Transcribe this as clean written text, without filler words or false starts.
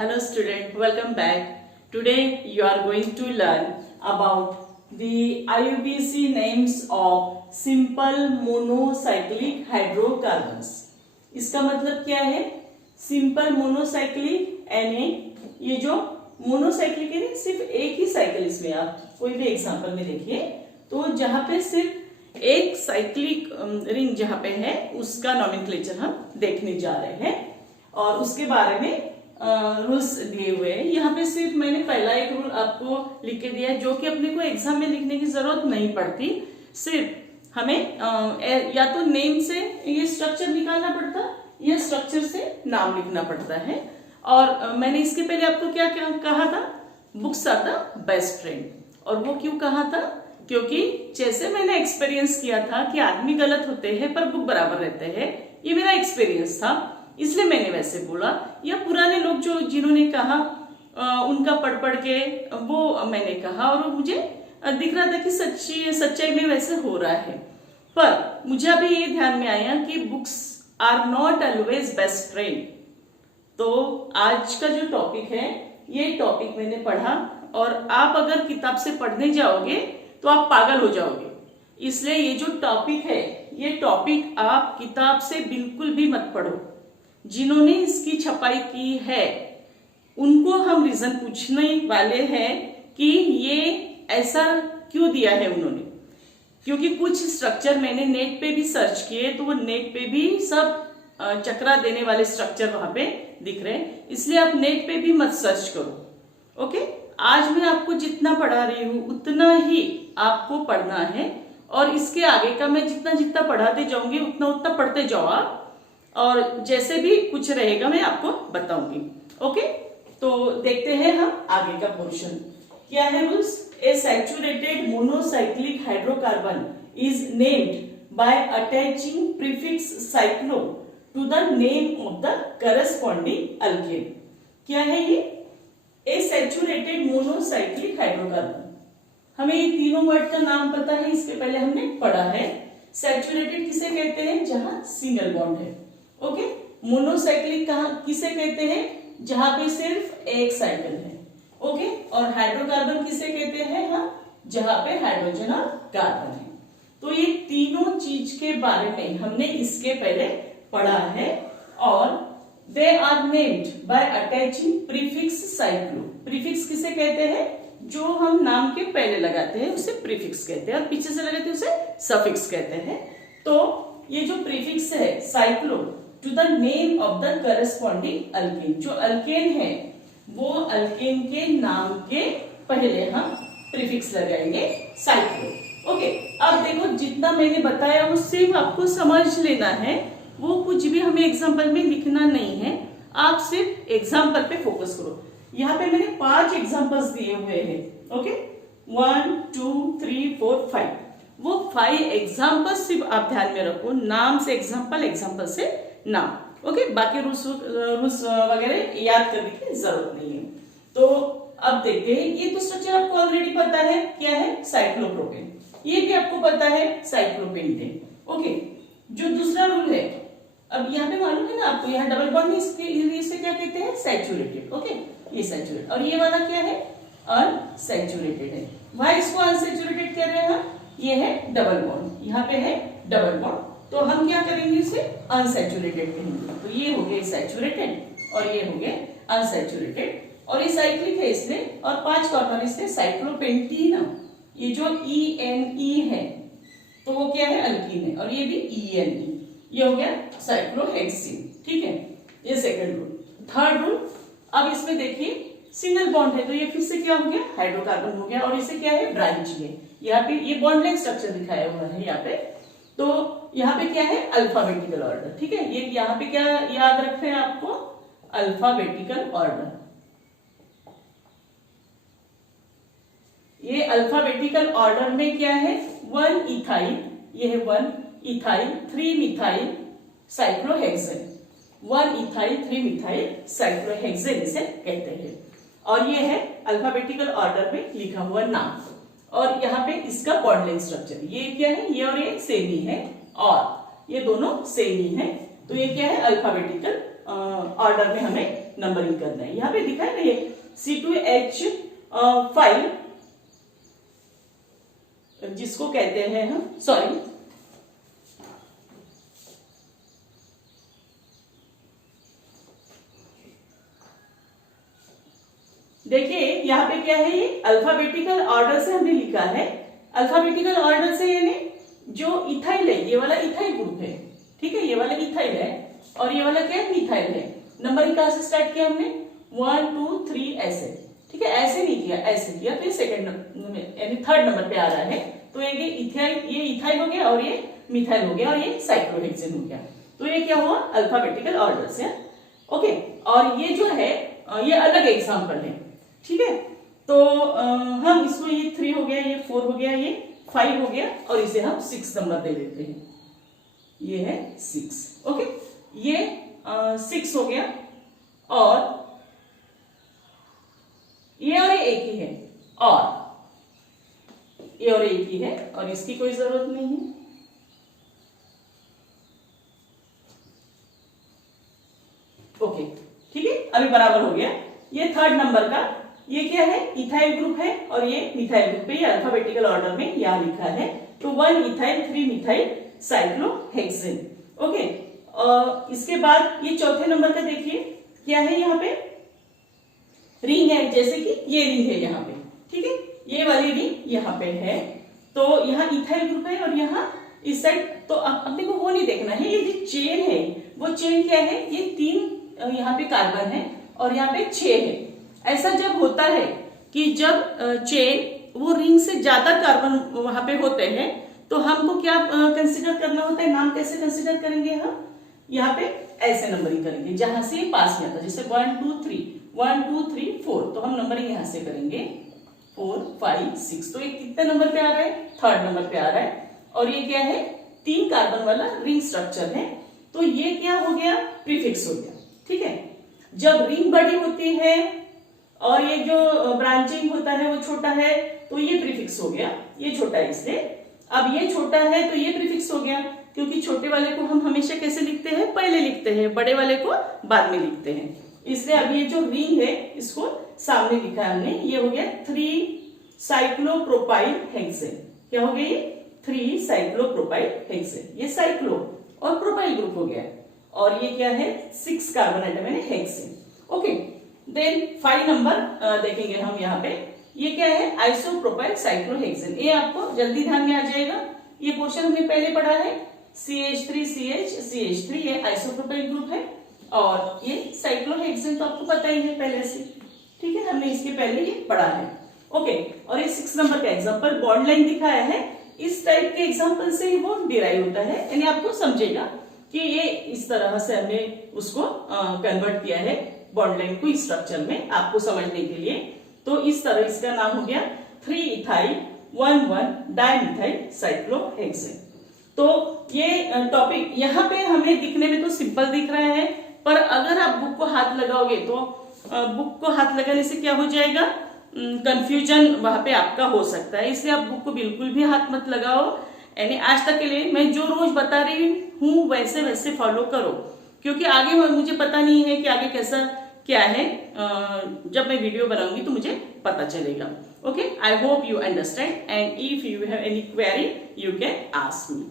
Hello student, welcome back. Today you are going to learn about the IUPAC names of simple monocyclic hydrocarbons. इसका मतलब क्या है? Simple monocyclic Na, ये जो monocyclic है ना, सिर्फ एक ही साइकिल, इसमें आप कोई भी एग्जांपल में देखिए तो जहां पे सिर्फ एक साइक्लिक रिंग जहां पे है उसका नॉमेनक्लेचर हम देखने जा रहे हैं और उसके बारे में रूल्स दिए हुए हैं। यहाँ पे सिर्फ मैंने पहला एक रूल आपको लिख के दिया है जो कि अपने को एग्जाम में लिखने की जरूरत नहीं पड़ती, सिर्फ हमें या तो नेम से ये स्ट्रक्चर निकालना पड़ता या स्ट्रक्चर से नाम लिखना पड़ता है। और मैंने इसके पहले आपको क्या कहा था, books are the best friend. और वो क्यों कहा था? क्योंकि जैसे मैंने एक्सपीरियंस किया था कि आदमी गलत होते हैं पर बुक बराबर रहते हैं, ये मेरा एक्सपीरियंस था, इसलिए मैंने वैसे बोला। या पुराने लोग जो जिन्होंने कहा उनका पढ़ के वो मैंने कहा और मुझे दिख रहा था कि सच्चाई में वैसे हो रहा है। पर मुझे अभी ये ध्यान में आया कि books are not always best friend. तो आज का जो टॉपिक है ये टॉपिक मैंने पढ़ा और आप अगर किताब से पढ़ने जाओगे तो आप पागल हो जाओगे। इसलिए ये जो टॉपिक है ये टॉपिक आप किताब से बिल्कुल भी मत पढ़ो। जिन्होंने इसकी छपाई की है उनको हम रीजन पूछने वाले हैं कि ये ऐसा क्यों दिया है उन्होंने, क्योंकि कुछ स्ट्रक्चर मैंने नेट पे भी सर्च किए तो वो नेट पे भी सब चक्रा देने वाले स्ट्रक्चर वहां पे दिख रहे हैं, इसलिए आप नेट पे भी मत सर्च करो। ओके, आज मैं आपको जितना पढ़ा रही हूं उतना ही आपको पढ़ना है और इसके आगे का मैं जितना जितना पढ़ाते जाऊंगी उतना उतना पढ़ते जाओ आप, और जैसे भी कुछ रहेगा मैं आपको बताऊंगी। ओके, तो देखते हैं हम आगे का पोर्शन क्या है। Rules: a saturated monocyclic hydrocarbon is named by attaching prefix cyclo to the name of the corresponding alkane. क्या है ये? A saturated monocyclic hydrocarbon. हमें ये तीनों वर्ड का नाम पता है, इसके पहले हमने पढ़ा है। सैचुरेटेड किसे कहते हैं? जहां सिंगल बॉन्ड है। ओके, मोनोसाइक्लिक किसे कहते हैं? जहां पे सिर्फ एक साइकिल है। ओके, और हाइड्रोकार्बन किसे कहते हैं? हम जहां पे हाइड्रोजन और कार्बन है। तो ये तीनों चीज के बारे में हमने इसके पहले पढ़ा है और they are named by attaching prefix cyclo. Prefix किसे कहते हैं? जो हम नाम के पहले लगाते हैं उसे प्रीफिक्स कहते हैं और पीछे से लगाते हैं उसे सफिक्स कहते हैं। तो ये जो प्रीफिक्स है cyclo to the name of the corresponding alkane, जो अल्केन है वो अल्केन के नाम के पहले हम प्रीफिक्स लगाएंगे साइक्लो। ओके, अब देखो जितना मैंने बताया वो सिर्फ आपको समझ लेना है, वो कुछ भी हमें एग्जाम्पल में लिखना नहीं है, आप सिर्फ एग्जाम्पल पे फोकस करो। यहाँ पे मैंने 5 एग्जाम्पल्स दिए हुए हैं। ओके, 1 2 3 4 5, वो 5 एग्जाम्पल सिर्फ आप ध्यान में रखो, नाम से एग्जाम्पल, एग्जाम्पल से नाम। ओके, बाकी रूल्स वगैरह याद करने की जरूरत नहीं है। तो अब देखते हैं, ये तो स्ट्रक्चर आपको ऑलरेडी पता है क्या है, साइक्लोप्रोपेन। ये भी आपको पता है साइक्लोपेंटेन। ओके, जो दूसरा रूल है, अब यहाँ पे मालूम है ना आपको, यहाँ डबल बॉन्ड इसे क्या कहते हैं? सैचुरेटेड। ओके, ये सैचुरेटेड और ये वाला क्या है? अनसैचुरेटेड है। वहां इसको अनसैचुरेटेड कह रहे हैं, ये है डबल बॉन्ड, यहाँ पे है डबल बॉन्ड, तो हम क्या करेंगे इसे अनसैचुरेटेड कहेंगे। तो ये हो गया सैचुरेटेड और ये हो गया अनसैचुरेटेड, और ये साइक्लिक है इसलिए, और 5 कॉर्नर इसलिए साइक्लोपेंटीन। ये जो ENE है तो वो क्या है? अल्कीन है, और ये भी ENE, ये हो गया साइक्लोहेक्सीन। ठीक है, ये सेकंड रूल। थर्ड रूल, अब इसमें देखिए सिंगल बॉन्ड है तो ये फिर से क्या हो गया? हाइड्रोकार्बन हो गया, और इसे क्या है? ब्रांच है। यहाँ पे ये बॉन्ड लेंथ स्ट्रक्चर दिखाया हुआ है यहाँ पे, तो यहाँ पे क्या है? Alphabetical order. ठीक है, ये यहाँ पे क्या याद रखना है आपको? Alphabetical order. ये अल्फाबेटिकल ऑर्डर में क्या है? 1 इथाइल, ये है 1 ethyl 3 methyl cyclohexane. 1 ethyl 3 methyl cyclohexane इसे कहते हैं, और ये है अल्फाबेटिकल ऑर्डर में लिखा हुआ नाम। और यहाँ पे इसका बॉन्ड लेंथ स्ट्रक्चर, ये क्या है? ये और ये सेम ही है और ये दोनों सेम ही है, तो ये क्या है? अल्फाबेटिकल ऑर्डर में हमें नंबरिंग करना है। यहाँ पे दिखा है ना ये C2H5 जिसको कहते हैं हम, सॉरी देखिए यहाँ पे क्या है, ये अल्फाबेटिकल ऑर्डर से हमने लिखा है। अल्फाबेटिकल ऑर्डर से यानी जो इथाइल है, ये वाला इथाइल ग्रुप है, ठीक है, ये वाला इथाइल है और ये वाला क्या है, मिथाइल है। नंबरिंग कहां से स्टार्ट किया हमने, 1 2 3 ऐसे, ठीक है, ऐसे नहीं किया, ऐसे किया, तो ये सेकंड यानी थर्ड नंबर पे आ रहा है। तो ये इथाइल, ये इथाइल हो गया और ये मिथाइल हो गया और ये साइक्लोहेक्सेन हो गया। तो ये क्या हुआ, अल्फाबेटिकल ऑर्डर से। ओके, और ये जो है ये अलग एग्जाम्पल है, ठीक है। तो हम इसको, ये 3 हो गया, ये 4 हो गया, ये 5 हो गया और इसे हम 6 नंबर दे देते हैं। ये है 6, ओके, ये 6 हो गया और ये और ये एक ही है और ये और एक ही है और इसकी कोई जरूरत नहीं है। ओके, ठीक है, अभी बराबर हो गया। ये थर्ड नंबर का, ये क्या है, इथाइल ग्रुप है और ये मिथाइल ग्रुप है, ये अल्फाबेटिकल ऑर्डर में यहां लिखा है। तो 1 इथाइल 3 मिथाइल साइक्लोहेक्सेन। ओके, इसके बाद ये चौथे नंबर का देखिए क्या है, यहाँ पे रिंग है, जैसे कि ये रिंग है यहाँ पे, ठीक है, ये वाली रिंग यहाँ पे है। तो यहाँ इथाइल ग्रुप है और यहाँ इस साइड, तो अपने को वो नहीं देखना है, ये जो चेन है वो चेन क्या है, ये 3 यहाँ पे कार्बन है और यहाँ पे 6 है। ऐसा जब होता है कि जब चेन वो रिंग से ज्यादा कार्बन वहां पे होते हैं तो हमको क्या कंसीडर करना होता है, नाम कैसे कंसीडर करेंगे, हम यहाँ पे ऐसे नंबरिंग करेंगे जहां से पास में आता है, जैसे 1 2 3 1 2 3 4, तो हम नंबरिंग यहां से करेंगे 4 5 6। तो ये कितने नंबर पे आ रहा है, थर्ड नंबर पे आ रहा है और ये क्या है, 3 कार्बन वाला रिंग स्ट्रक्चर है। तो ये क्या हो गया, प्रीफिक्स हो गया, ठीक है। जब रिंग बड़ी होती है और ये जो ब्रांचिंग होता है वो छोटा है तो ये प्रीफिक्स हो गया, ये छोटा है इसलिए। अब ये छोटा है तो ये प्रीफिक्स हो गया, क्योंकि छोटे वाले को हम हमेशा कैसे लिखते हैं, पहले लिखते हैं, बड़े वाले को बाद में लिखते हैं, इसलिए अब ये जो रिंग है इसको सामने लिखा है हमने। ये हो गया 3 साइक्लोप्रोपाइल हेक्सेन। क्या हो गया ये, 3 साइक्लोप्रोपाइल हेक्सेन। ये साइक्लो और प्रोपाइल ग्रुप हो गया और ये क्या है, 6 कार्बन आइटम है हेक्सेन। ओके, देन 5 नंबर देखेंगे हम यहाँ पे, ये क्या है, आइसोप्रोपाइल साइक्लोहेक्सेन। ये आपको जल्दी ध्यान में आ जाएगा, ये पोर्शन हमने पहले पढ़ा है, CH3 CH CH3, ये आइसोप्रोपाइल ग्रुप है और ये साइक्लोहेक्सेन तो आपको पता ही है पहले से, ठीक है, हमने इसके पहले ये पढ़ा है। ओके, और ये 6 नंबर का एग्जांपल बॉन्ड लाइन दिखाया है, इस टाइप के एग्जांपल से ही वो डिराइव होता है, यानी आपको समझेगा कि ये इस तरह से हमने उसको कन्वर्ट किया है बॉन्ड लाइन को स्ट्रक्चर में, आपको समझने के लिए। तो इस तरह इसका नाम हो गया 3 इथाइल 1 1 डाइमिथाइल साइक्लोहेक्सेन। तो ये टॉपिक यहाँ पे हमें दिखने में तो सिंपल दिख रहा है, पर अगर आप बुक को हाथ लगाओगे तो बुक को हाथ लगाने से क्या हो जाएगा, कंफ्यूजन वहां पे आपका हो सकता है, इसलिए आप बुक को बिल्कुल भी हाथ मत लगाओ। यानी आज तक के लिए मैं जो रोज बता रही हूँ वैसे वैसे फॉलो करो, क्योंकि आगे मुझे पता नहीं है कि आगे कैसा क्या है, जब मैं वीडियो बनाऊंगी तो मुझे पता चलेगा। Okay, I hope you understand and if you have any query you can ask me.